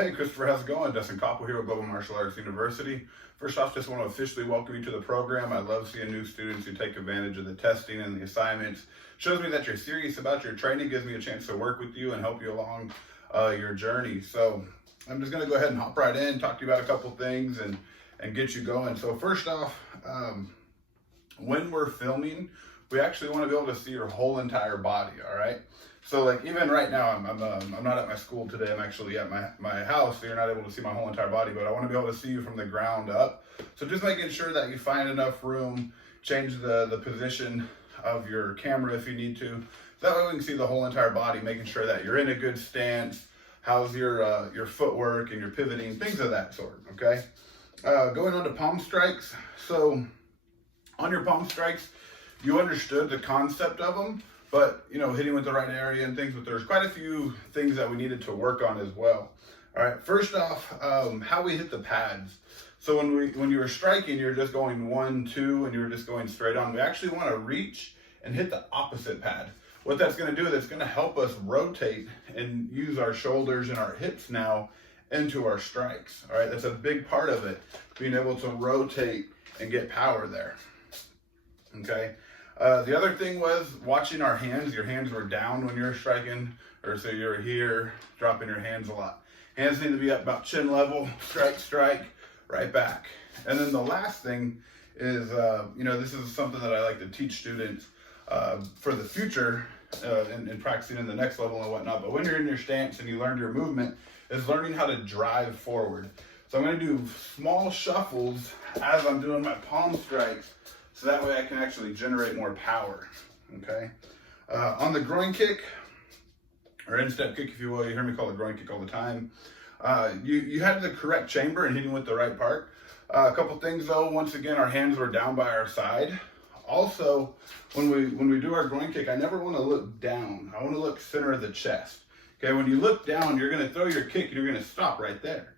Hey Christopher, how's it going? Dustin Koppel here with Global Martial Arts University. First off, just want to officially welcome you to the program. I love seeing new students who take advantage of the testing and the assignments. Shows me that you're serious about your training, gives me a chance to work with you and help you along your journey. So I'm just going to go ahead and hop right in, talk to you about a couple things and get you going. So first off, when we're filming, we actually want to be able to see your whole entire body, all right? So like even right now, I'm not at my school today, I'm actually at my house, so you're not able to see my whole entire body, but I want to be able to see you from the ground up. So just making sure that you find enough room, change the position of your camera if you need to. That way we can see the whole entire body, making sure that you're in a good stance, how's your footwork and your pivoting, things of that sort, okay? Going on to palm strikes. So on your palm strikes, you understood the concept of them, but hitting with the right area and things, but there's quite a few things that we needed to work on as well. All right, first off, how we hit the pads. So when you were striking, you're just going 1, 2, and you were just going straight on. We actually want to reach and hit the opposite pad. What that's going to do is it's going to help us rotate and use our shoulders and our hips now into our strikes. All right, that's a big part of it, being able to rotate and get power there. Okay. The other thing was watching our hands. Your hands were down when you were striking, or so you were here, dropping your hands a lot. Hands need to be up about chin level, strike, right back. And then the last thing is, this is something that I like to teach students for the future and practicing in the next level and whatnot. But when you're in your stance and you learn your movement, is learning how to drive forward. So I'm going to do small shuffles as I'm doing my palm strikes, so that way I can actually generate more power, okay? On the groin kick, or instep kick if you will, you hear me call it groin kick all the time. You had the correct chamber and hitting with the right part. A couple things though, once again, our hands were down by our side. Also, when we do our groin kick, I never want to look down. I want to look center of the chest. Okay, when you look down, you're going to throw your kick and you're going to stop right there.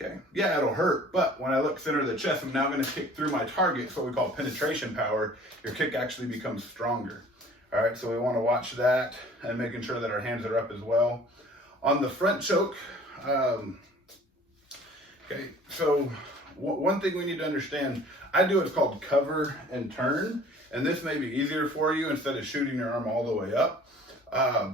Okay, yeah, it'll hurt, but when I look center of the chest, I'm now going to kick through my target. It's what we call penetration power. Your kick actually becomes stronger. All right, so we want to watch that and making sure that our hands are up as well. On the front choke, okay, so one thing we need to understand, I do what's called cover and turn, and this may be easier for you instead of shooting your arm all the way up.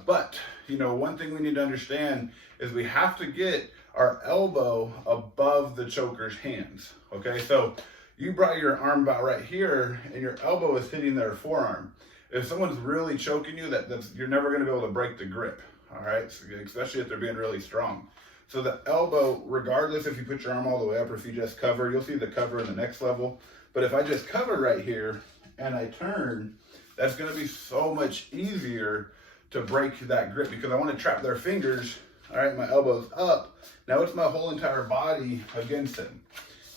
But one thing we need to understand is we have to get our elbow above the choker's hands. Okay, so you brought your arm about right here and your elbow is hitting their forearm. If someone's really choking you, you're never going to be able to break the grip. All right, so especially if they're being really strong. So the elbow, regardless if you put your arm all the way up or if you just cover, you'll see the cover in the next level. But if I just cover right here and I turn, that's going to be so much easier to break that grip because I want to trap their fingers. All right, my elbow's up. Now it's my whole entire body against them.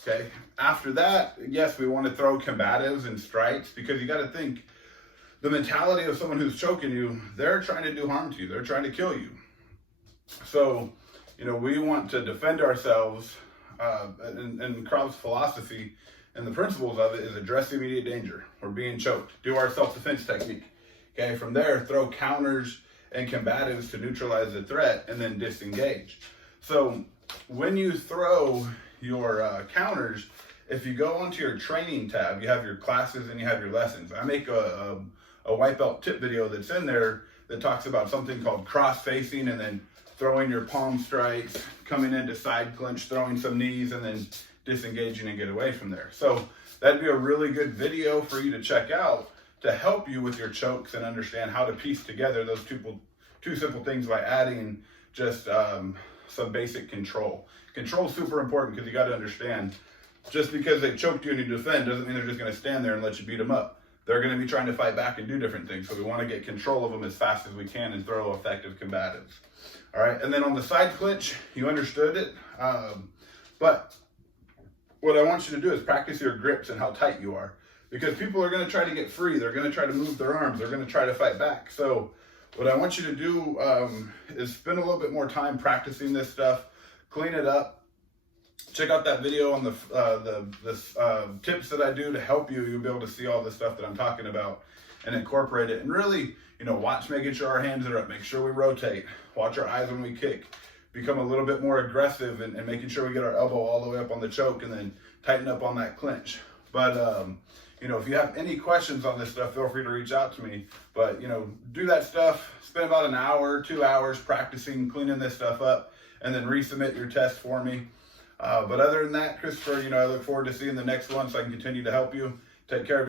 Okay, after that, yes, we want to throw combatives and strikes because you got to think the mentality of someone who's choking you, they're trying to do harm to you. They're trying to kill you. So, we want to defend ourselves, and Krav's philosophy and the principles of it is address immediate danger. We're being choked. Do our self-defense technique. Okay, from there, throw counters and combatives to neutralize the threat and then disengage. So when you throw your counters, if you go onto your training tab, you have your classes and you have your lessons. I make a white belt tip video that's in there that talks about something called cross facing and then throwing your palm strikes, coming into side clinch, throwing some knees, and then disengaging and get away from there. So that'd be a really good video for you to check out to help you with your chokes and understand how to piece together those two simple things by adding just some basic control. Control is super important because you got to understand, just because they choked you and you defend doesn't mean they're just going to stand there and let you beat them up. They're going to be trying to fight back and do different things. So we want to get control of them as fast as we can and throw effective combatives. All right, and then on the side clinch, you understood it. But what I want you to do is practice your grips and how tight you are. Because people are going to try to get free. They're going to try to move their arms. They're going to try to fight back. So what I want you to do is spend a little bit more time practicing this stuff. Clean it up. Check out that video on the tips that I do to help you. You'll be able to see all the stuff that I'm talking about and incorporate it. And really, watch making sure our hands are up. Make sure we rotate. Watch our eyes when we kick. become a little bit more aggressive and making sure we get our elbow all the way up on the choke and then tighten up on that clinch. But, you know, if you have any questions on this stuff, feel free to reach out to me. But, you know, do that stuff, spend about an hour, 2 hours practicing, cleaning this stuff up, and then resubmit your test for me. But other than that, Christopher, you know, I look forward to seeing the next one so I can continue to help you. Take care of